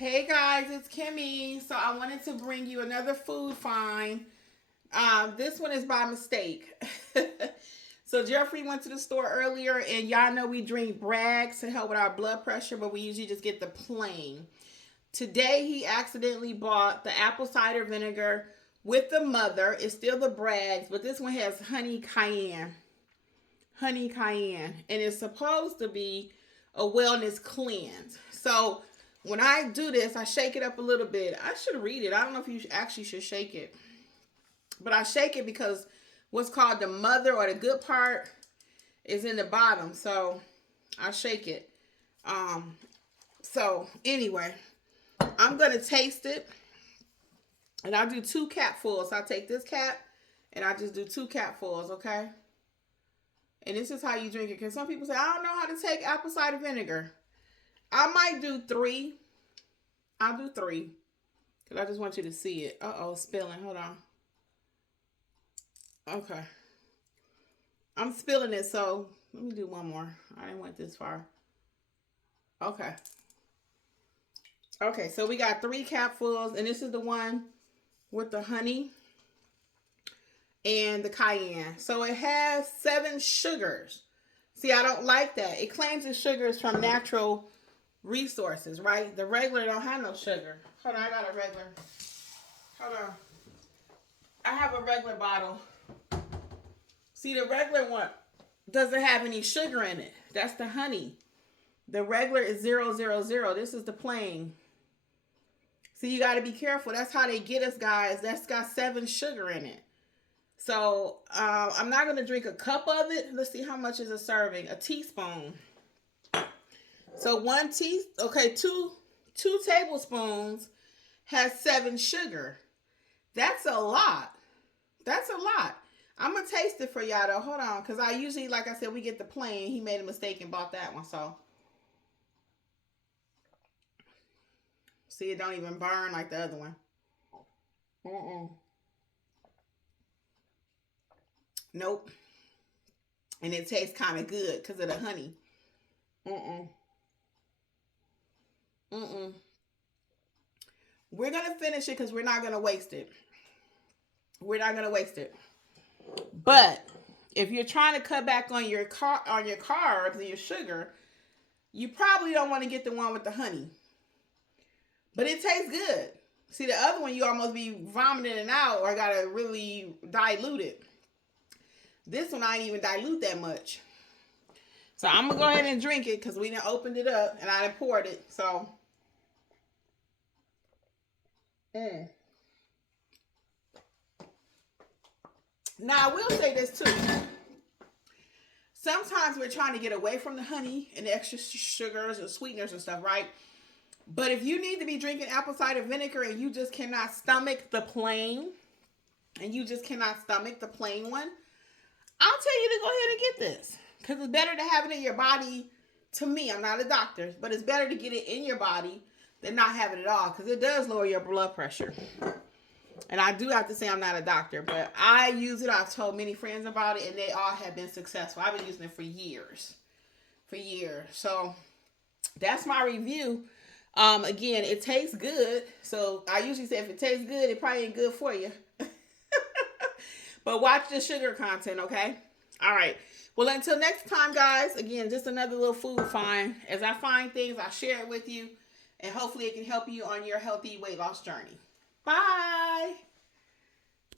Hey guys, it's Kimmy. So I wanted to bring you another food find. This one is by mistake. So Jeffrey went to the store earlier, and y'all know we drink Braggs to help with our blood pressure, but we usually just get the plain. Today he accidentally bought the apple cider vinegar with the mother. It's still the Braggs, but this one has honey cayenne. Honey cayenne. And it's supposed to be a wellness cleanse. So when I do this, I shake it up a little bit. I should read it. I don't know if you actually should shake it. But I shake it because what's called the mother or the good part is in the bottom. So I shake it. So anyway, I'm going to taste it. And I'll do 2 capfuls. I'll take this cap and I just do 2 capfuls, okay? And this is how you drink it. Because some people say, I don't know how to take apple cider vinegar. I might do 3. I'll do 3. Because I just want you to see it. Uh-oh, spilling. Hold on. Okay. I'm spilling it, so let me do one more. I didn't went this far. Okay. Okay, so we got 3 capfuls. And this is the one with the honey and the cayenne. So it has 7 sugars. See, I don't like that. It claims the sugar is from natural resources, right? The regular don't have no sugar. Hold on, I got a regular. Hold on. I have a regular bottle. See, the regular one doesn't have any sugar in it. That's the honey. The regular is 000. This is the plain. See, you got to be careful. That's how they get us, guys. That's got 7 sugar in it. So, I'm not going to drink a cup of it. Let's see how much is a serving. A teaspoon. So, 2 tablespoons has 7 sugar. That's a lot. That's a lot. I'm going to taste it for y'all, though. Hold on. Because I usually, like I said, we get the plain. He made a mistake and bought that one, so. See, it don't even burn like the other one. Nope. And it tastes kind of good because of the honey. We're going to finish it because we're not going to waste it. We're not going to waste it. But if you're trying to cut back on your carbs and your sugar, you probably don't want to get the one with the honey. But it tastes good. See, the other one, you almost be vomiting it out or got to really dilute it. This one, I ain't even dilute that much. So, I'm going to go ahead and drink it because we done opened it up and I done poured it. So, Now, I will say this too. Sometimes we're trying to get away from the honey and the extra sugars and sweeteners and stuff, right? But if you need to be drinking apple cider vinegar and you just cannot stomach the plain, one, I'll tell you to go ahead and get this. Because it's better to have it in your body. To me, I'm not a doctor, but it's better to get it in your body than not have it at all. Because it does lower your blood pressure. And I do have to say I'm not a doctor, but I use it. I've told many friends about it, and they all have been successful. I've been using it for years. So that's my review. Again, it tastes good. So I usually say if it tastes good, it probably ain't good for you. But watch the sugar content, okay? All right. Well, until next time, guys, again, just another little food find. As I find things, I'll share it with you. And hopefully it can help you on your healthy weight loss journey. Bye.